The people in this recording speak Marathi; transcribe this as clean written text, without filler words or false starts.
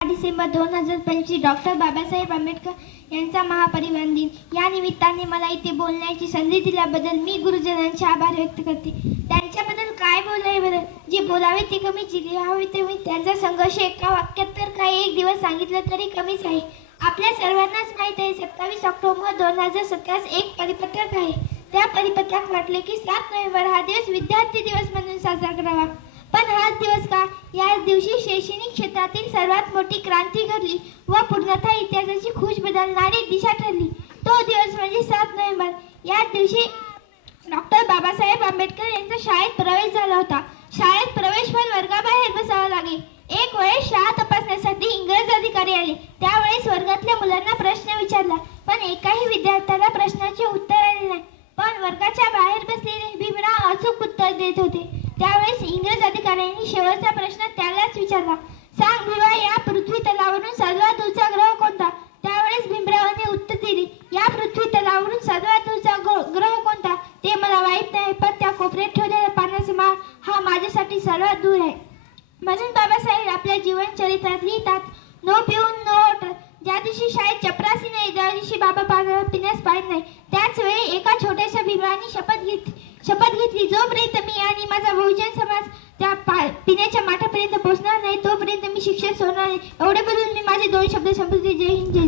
डिसेंबर 2025 डॉक्टर बाबासाहेब आंबेडकर यांचा महापरिनिर्वाण दिन या निमित्ताने मला इथे बोलण्याची संधी दिल्याबद्दल मी गुरुजनांचे आभार व्यक्त करते। त्यांच्याबद्दल काय बोलावे बरं, जे बोलावे ते कमी, जे लिहावे ते मी। त्यांचा संघर्ष एका वाक्यात तर काही एक दिवस सांगितलं तरी कमीच आहे। आपल्या सर्वांनाच माहीत आहे 27 ऑक्टोबर 2017 एक परिपत्रक आहे। त्या परिपत्रकात म्हटले की 7 नोव्हेंबर हा दिवस विद्यार्थी दिवस म्हणून साजरा करावा। पण हाच दिवस का? याच दिवशी शैक्षणिक क्षेत्रातील सर्वात मोठी क्रांती घडली व पूर्णतः इतिहासाची खूष बदलणारी दिशा ठरली। तो दिवस म्हणजे 7 नोव्हेंबर। याच दिवशी डॉक्टर बाबासाहेब आंबेडकर यांचा शाळेत प्रवेश झाला होता। शाळेत प्रवेश पण वर्गाबाहेर बसावा लागे। एक वेळेस शाळा तपासण्यासाठी इंग्रज अधिकारी आले। त्यावेळेस वर्गातल्या मुलांना प्रश्न विचारला, पण एकाही विद्यार्थ्याला प्रश्नाचे उत्तर आले नाही। पण वर्गाच्या बाहेर बसलेले भीमराव अचूक उत्तर देत होते। त्यावेळेस इंग्रज अधिकाऱ्यांनी शेवटचा प्रश्न त्यालाच विचारला, सांग भीमा, या पृथ्वी तलावरून सर्वात दूरचा ग्रह कोणता? त्यावेळेस भीमरावाने उत्तर दिले, या पृथ्वी तलावरून सर्वात दूरचा ग्रह कोणता ते मला माहीत नाही, पण त्या कोपऱ्यात ठेवलेला पाण्याचा माळ हा माझ्यासाठी सर्वात दूर आहे। म्हणून बाबासाहेब आपल्या जीवन चरित्रात लिहितात, नो पिऊन नो वॉटर। ज्या दिवशी शाळेत चपरासी नाही, ज्या दिवशी बाबा पाण्याला पिण्यास पाणी नाही, त्याच वेळी एका छोट्याशा भीमरावाने शपथ घेतली, जोपर्यंत मी आणि माझा बहुजन समाज त्या पिण्याच्या माठापर्यंत पोहोचणार नाही तोपर्यंत मी शिक्षण सोडणार नाही। एवढे बोलून मी माझे 2 शब्द संपवते। जय हिंद, जय